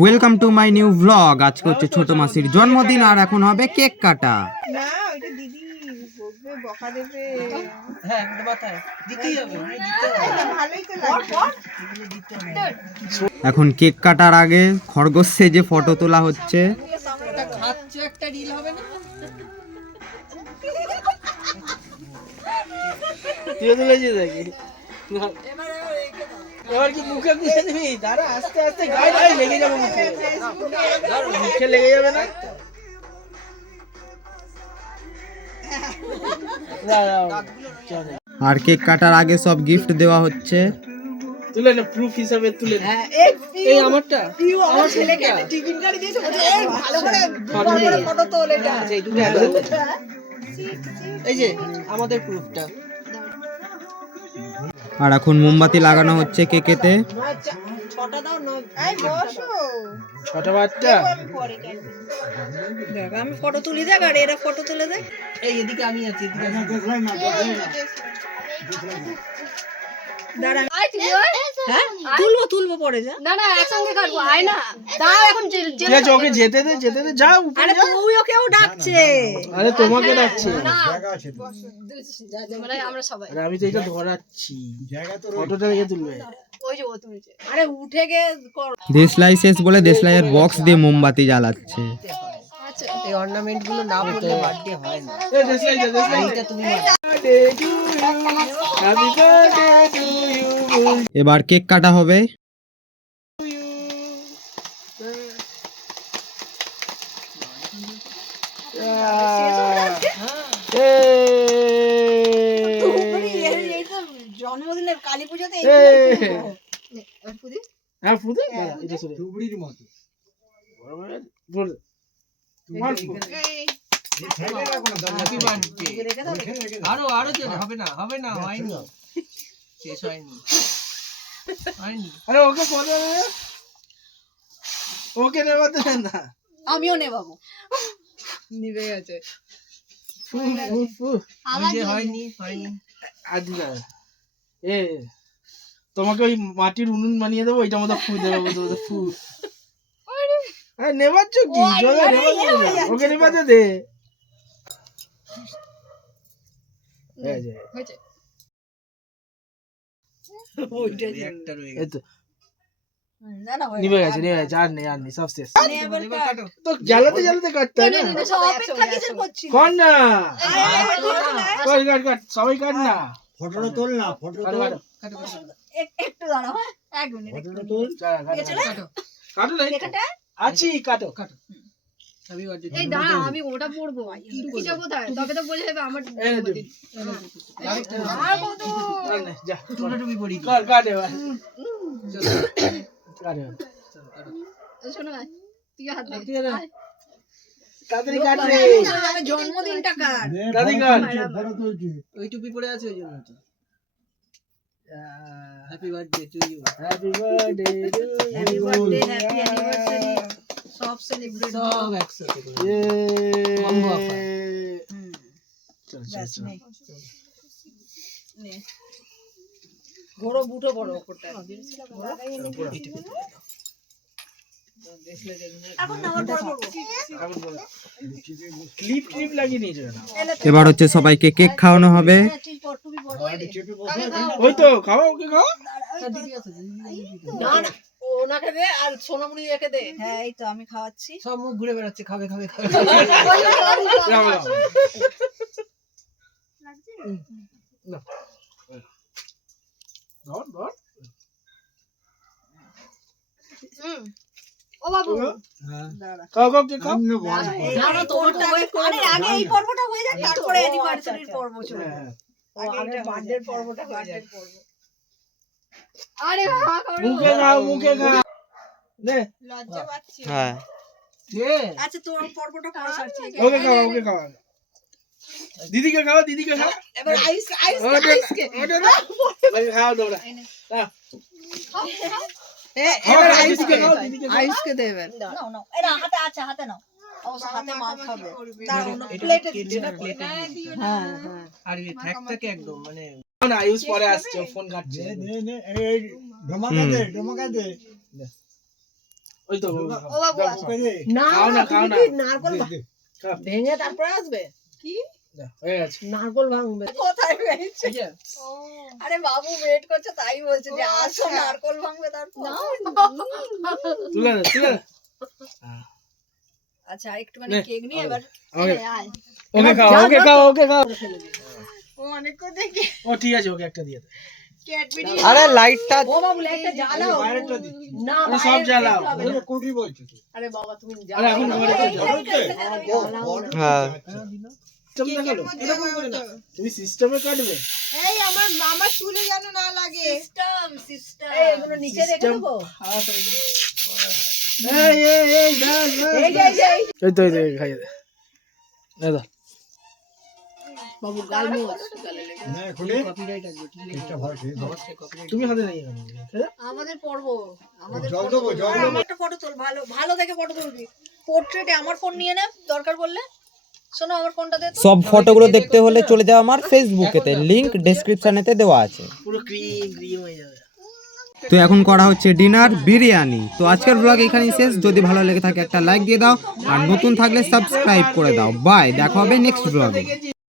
Welcome to my new blog. আজকে হচ্ছে ছোট মাসির জন্মদিন আর এখন হবে কেক কাটা। না ওইটা দিদি বকবে, বকা দেবে। হ্যাঁ একটা বাতায় দিতেই হবে, ভালোই তো লাগবে। এগুলো দিতে হবে। এখন কেক কাটার আগে খরগোশ সেজে ফটো তোলা হচ্ছে। ওটা খাচ্ছে একটা রিল হবে না? তুই তুলেছি দেখি এবার কি মুখে দিয়ে দিবি? দাঁড়া আস্তে আস্তে গায়ে গায়ে লেগে যাবে মুখে, মুখে লেগে যাবে না? আর কেক কাটার আগে সব গিফট দেওয়া হচ্ছে। তুলে না, প্রুফ হিসাবে তুলে না। এই আমারটা আমার ছেলেকে টিফিন গাড়ি দিয়েছে, বলছে এই ভালো করে ফটো তোল এটা। আচ্ছা, এই দুটো একসাথে। এই যে আমাদের প্রুফটা। আর এখন মোমবাতি লাগানো হচ্ছে কেকেতে। ছটা দাও না, এই বসো। ছটা বাচ্চা। আমি পরে ক্যান্ডি দেখ, আমি ফটো তুলি দেখ, আর এরা ফটো তুলে দেখ। এই এদিকে আমি আছি, এদিকে আমি। দাঁড়া, হ্যাঁ তুলবো পরে যা। না না একসঙ্গে কাটবো, আয় না দাও এখন ঠিক আছে, ওকে যেতে দে যাও উপরে আরে যা। তুই ওকেও ডাকছে। আরে তোমাকে ডাকছে। না মানে আমরা সবাই আরে আমি তো এটা ধরাচ্ছি, ফটোটা রেখে তুলবে। ওই যে ও তুলছে। আরে উঠে গে কর। দেশলাই শেষ বলে দেশলাইয়ের বক্স দিয়ে মোমবাতি জ্বালাচ্ছে। আচ্ছা এই অর্নামেন্ট গুলো না পড়লে বার্থডে হয় না। এই দেশলাই এটা তুমি birthday to you, happy birthday to you. এবার কেক কাটা হবে। জন্মদিনের কালী পুজোতে হ্যাঁ ফুদে এটা শুনে ধুবড়ির মতো বল হ্যাপি বার্থডে। আরো যে হবে না হয়নি, শেষ হয়নি। আরে ওকে বলে ওকে নেবাতে না, আমিও নেবাবো। নিবে গেছে। হয়নি আজ না। এ তোমাকে ওই মাটির উনুন বানিয়ে দেবো, ওইটার মধ্যে ফু দেবো, ফু। নেবাচ্ছ কি? ওকে নেবাতে দে। নিবে গেছে আর নেই সব শেষ। তো জ্বালাতে কাটতে হয় না। কর না, কাট সবাই কাট না। ফটোটা তোল না, ফটোটা তোল। একটু দাঁড়াও, এক মিনিট। ফটোটা তোল। কাটো না, আছি কাটো। এই দাঁড়া আমি ওটা পড়বো, টুকিটা কোথায়? তবে তো বলে যাবে আমার আর কত যা টুকি পড়ি কর কাট এবার। শোনো না, তুই হাত দে। তাড়াতাড়ি কাট রে, জন্মদিনটা কার? তাড়াতাড়ি কাট। ফটো তুলছি। ওই টুপি পরে আছে ওই জন্য তো। Happy birthday to you, happy birthday to happy you, birthday, happy anniversary, সব সেলিব্রেট। সব একসাথে করে কম্বো অফার। ব্যাস নে। নে। ঘোড়ো বুটো বড় ওপরটা। এখন না আমার পরে করবো। ক্লিপ লাগিয়ে নিয়েছে না। এবার হচ্ছে সবাইকে কেক খাওয়ানো হবে। চেপে বসে ওই তো খাওয়া, ওকে খাওয়া। না না, ওনাকে দে আর সোনামুড়ি একে দে। হ্যাঁ এই তো আমি খাওয়াচ্ছি। সব মুখ ঘুরে বেড়াচ্ছে, খাবে ধর ও বাবু খাও কে খাও। না তোরটা আরে আগে এই পর্বটা হয়ে যাক, তারপরে অ্যানিভার্সারির পর্ব চলবে। আগে বার্থডে পর্বটা হয়ে যাক। আরে মুখে খাও নে। লজ্জা পাচ্ছি। হ্যাঁ দে আচ্ছা তোর পর্বটা করা সারছি। ওকে খাওয়া। দিদিকে খাও এবার আইস খাও তোমরা। এবার দিদিকে খাও, দিদিকে খাও। আইসকে দেবেন। নাও নাও, এরা হাতে আছে, হাতে নাও। অবশ্য হাতে মাছ খাবে। দাঁড়াও না, প্লেটে দিচ্ছি না। হ্যাঁ হ্যাঁ। আর এই ট্র্যাকটাকে একদম মানে না ইউজ পরে আসছে, ফোন ঘাটছে। নে এই ঢোমাকা দে। ওই তো ও বাবু আসো। না খাও না, খাও না। তুমি কি নারকল খা। ভেঙে তারপরে আসবে যা, হয়ে গেছে নারকল ভাঙবে কোথায় ভেঙেছে ঠিক আছে আরে বাবু ওয়েট করছে তাই বলছে যে আসো নারকল ভাঙবে তারপর তুলে দে তুলে দে আচ্ছা আর একটুখানি নে, কেক নিয়ে এবার ওকে আয়। ওকে খাও ওকে খাও ওকে খাও ও অনেক করে দেখে ও ঠিক আছে ওকে একটা দিয়ে দে ক্যাডবেরি আরে লাইটটা ও বাবু একটা জ্বালাও বাইরেটা দিচ্ছি। না ওরা সব বাইরে জ্বালাও। দেখতে হবে না। ওরে কোটি বলছি তো। আরে বাবা তুমি আরে এখন আমার একটু ও, বড় হ্যাঁ। সিস্টেম দেখালো এরকম করে না তুমি সিস্টেমে কাটবে এই আমার চুলে যেন না লাগে সিস্টেম এই এগুলো নিচে রেখে System। দেবো এই দাস এই যে এই তো খাইয়ে দে দাদা বাবু গাল মুখ না, খুলে এটা ভর খেয়ে দাও। তুমি হাতে নিয়ে গেল আমাদের পর্ব আমাদের জল দেবো, জল দেবো। আমার একটা ফটো তোল ভালো ভালো দেখে ফটো তুলবি পোর্ট্রেটে আমার ফোন নিয়ে নে দরকার পড়লে শোনো আমার ফোনটা দে তো সব ফটোগুলো দেখতে হলে চলে যাও আমার ফেসবুকেতে, লিংক ডেসক্রিপশনেতে দেওয়া আছে। পুরো ক্রিম ক্রিম হয়ে যাবে তো এখন করা হচ্ছে ডিনার বিরিয়ানি। তো আজকের ব্লগ এখানেই শেষ। যদি ভালো লেগে থাকে একটা লাইক দিয়ে দাও, আর নতুন থাকলে সাবস্ক্রাইব করে দাও। বাই, দেখা হবে নেক্সট ব্লগে।